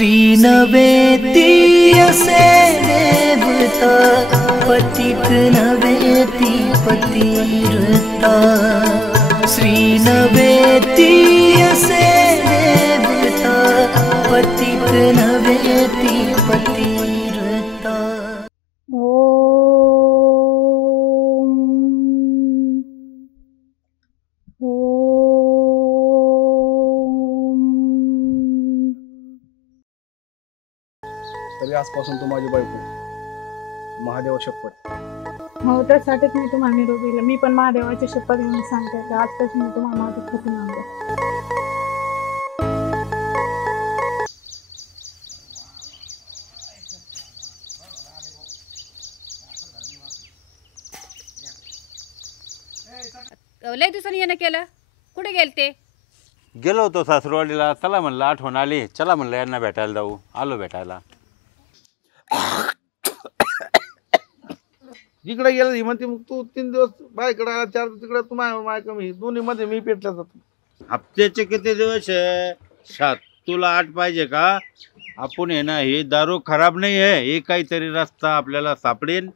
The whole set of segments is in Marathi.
नवेती असे देवता पतित नवेती पतिव्रता श्री नवेती असे देवता पतित नवेती पतिव्रता। तरी आजपासून तू माझी बायको, महादेव शपथ। हो, त्यासाठीच मी तुम्हाला निरोप दिला। मी पण महादेवाची शपथ घेऊन सांगते की आजपासून मी तुम्हाला माझं पती मानते। लय दिवसांनी येणं केलं, कुठे गेलते? गेलो होतो सासरवाडीला, चला म्हणलं आठवण आली, चला म्हणलं यांना भेटायला जाऊ, आलो भेटायला। जिकडे गेलं ही म्हणते मग तू 3 दिवस बायकडे आला, 4 दिवस तिकडे, तू माय कमी, दोन्ही मध्ये मी पेटला जातो। हप्त्याचे किती दिवस आहे? 7। तुला 8 पाहिजे का? आपण आहे ना, हे दारू खराब नाही आहे, हे काहीतरी रस्ता आपल्याला सापडेल।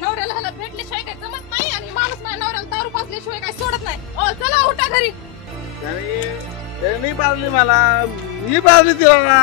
नवऱ्याला ह्याला भेटल्याशिवाय काही जमत नाही आणि माणूस माझ्या नवऱ्याला दारू पाजल्याशिवाय काही सोडत नाही। ओ चला उठा घरी। नाही पाजली मला, मी पाजली तिला ना।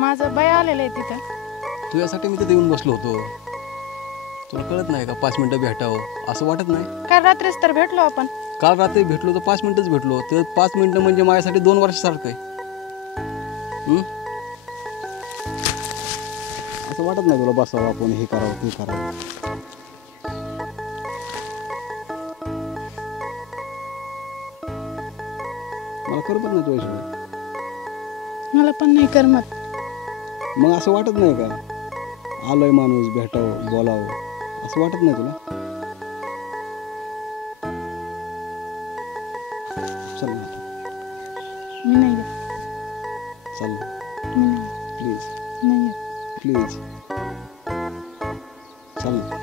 माझं बाय आलेलं आहे तिथं। तुझ्यासाठी मी तिथे येऊन बसलो होतो, तुला कळत नाही का 5 मिनिटं भेटावं असं वाटत नाही? काल रात्रीच तर भेटलो आपण। काल रात्री भेटलो तर 5 मिनिटच भेटलो, ते 5 मिनिटं म्हणजे माझ्यासाठी 2 वर्षासारखं आहे। असं वाटत नाही तुला बसावं आपण, हे करावं ते करावं? मला करमत नाही तुझ्याशिवाय। मला पण नाही करमत। मग असं वाटत नाही का आलोय माणूस भेटावं बोलावं, असं वाटत नाही तुला? चल ना, मी नाही चल प्लीज, नाही प्लीज चल ना।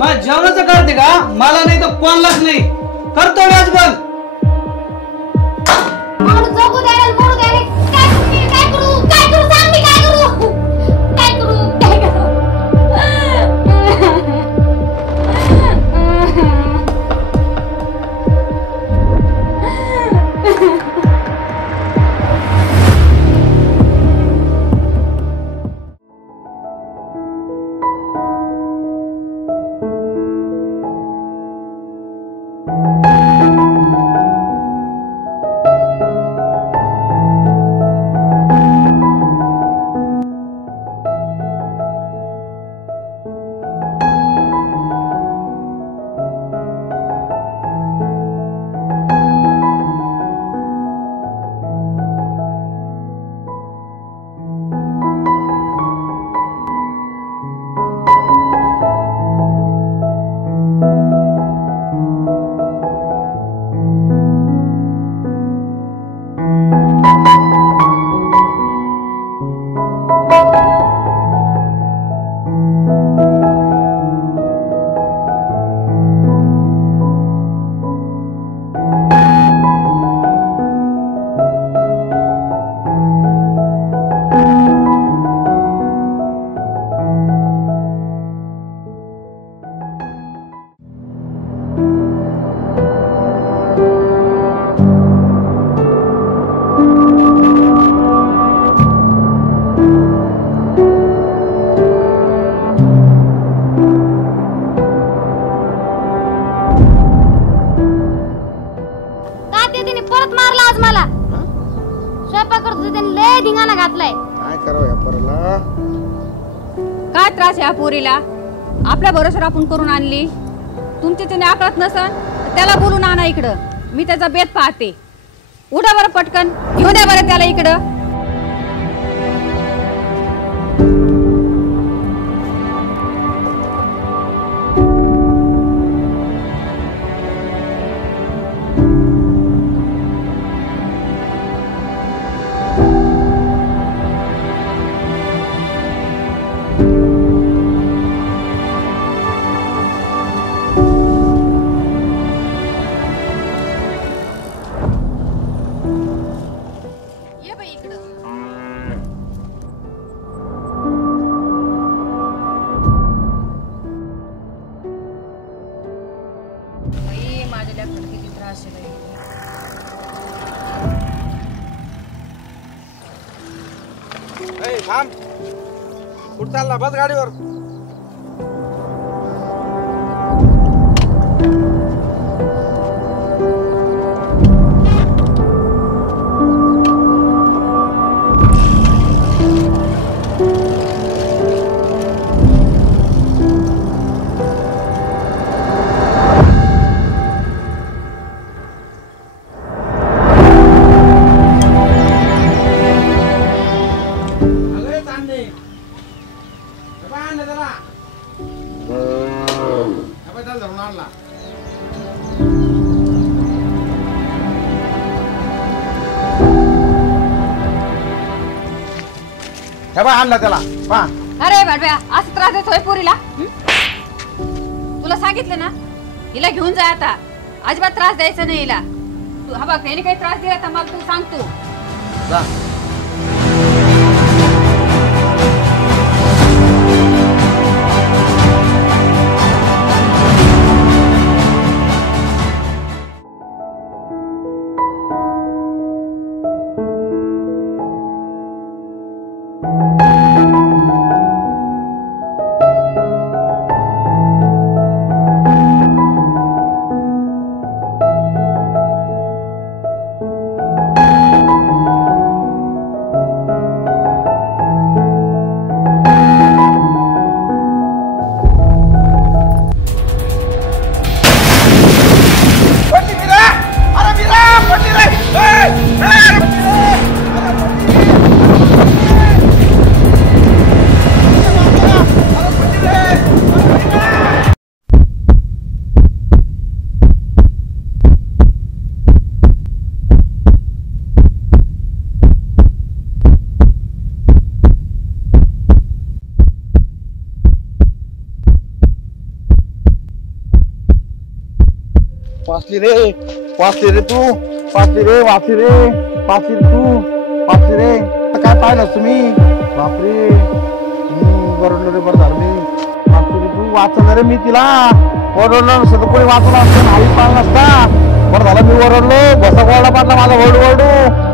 मग जेवणाचं करते का? मला नाही तर कोणालाच नाही. करतो व्याज बंद. परत मारला आज मला. स्वयंपाक करत होते त्याने लय धिंगाणा घातलाय. काय करावं या पोराला? काय त्रास आहे पोरीला? आपल्या भरोश्यावर आपण करून आणली. तुमच्या त्याने आकळत नसन त्याला बोलून आणा इकडं. मी त्याचा बेत पाहते. उडा बरं पटकन, घेऊन या बरं त्याला इकडं. थांब. कुठं चालला? बस गाडीवर. आणला त्याला. अरे बाबा, असं त्रास देतोय पोरीला? तुला सांगितलं ना हिला घेऊन जा आता. अजिबात त्रास द्यायचा नाही हिला. तू हा बघ, याने काही त्रास दिला तर मला तू सांगतो. वाचली रे तू, वाचली रे तू, वाचली रे. आता काय पाहिलं तुम्ही? बापरे, बरोबर रे, बरं झालं मी वाचली रे. तू वाचलं रे, मी तिला ओरडलो नसतं तर कोणी वाचलं असतं, नाही पाळलं नसता. बरं झालं मी ओरडलो, बसा गोळा पाडला माझा ओरडू.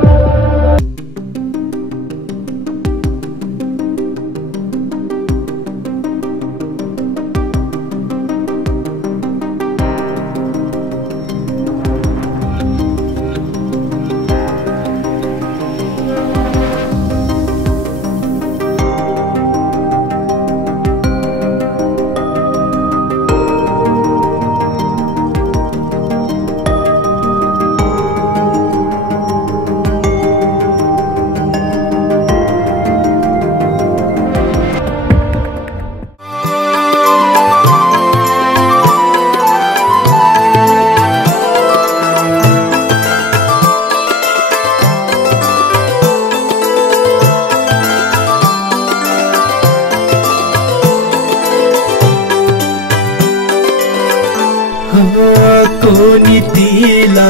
कोणी तिला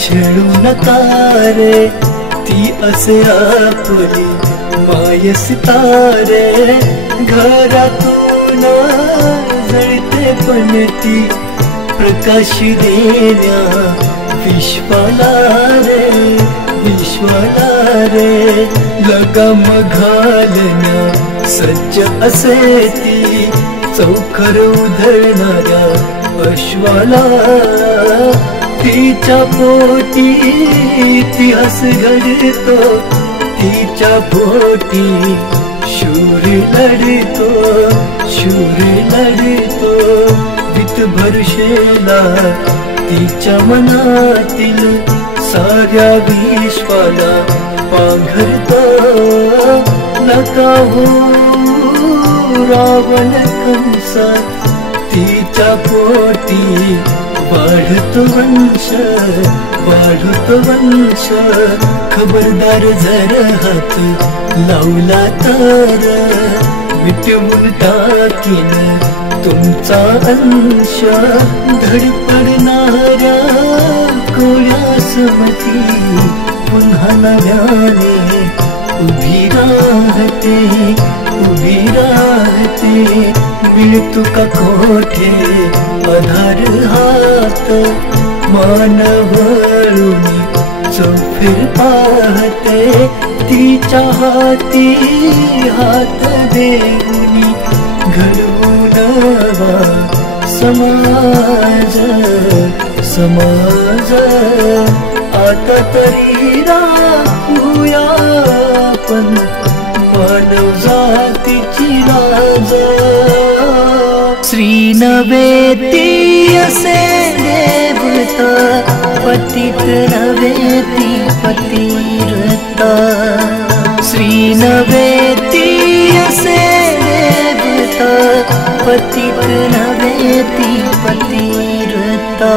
छेडू नका रे, ती असे आपली माय सितारे. घरातून जळते पण ती प्रकाश देण्या विश्वाला रे. लगाम घालण्या सज्ज असे ती, चौखर उधळणाऱ्या अश्वाला. तिच्या पोटी इतिहास घडतो, तिच्या पोटी शूर लढतो. वितभरशेला तिच्या मनातील साऱ्या विश्वाला पांघरतो. नका हो रावण कंसात, तिच्या पोटी वाढतो वंश. खबरदार जर हात लावला तर मिटवून टाकीन तुमचा अंश. धडपडणाऱ्या कोळ्या समती पुन्हा नव्याने उभी राहते. मिळतो का कोठे आधार हात, मानवळून चौफेर पाहते. तिच्या हाती हात देऊन घडवून समाज. आता तरी राखूया पण मानव जातीची लाज. श्री नवेती असे देवता, पतित नवेती पतिव्रता. श्री नवेती असे देवता, पतित नवेती पतिव्रता.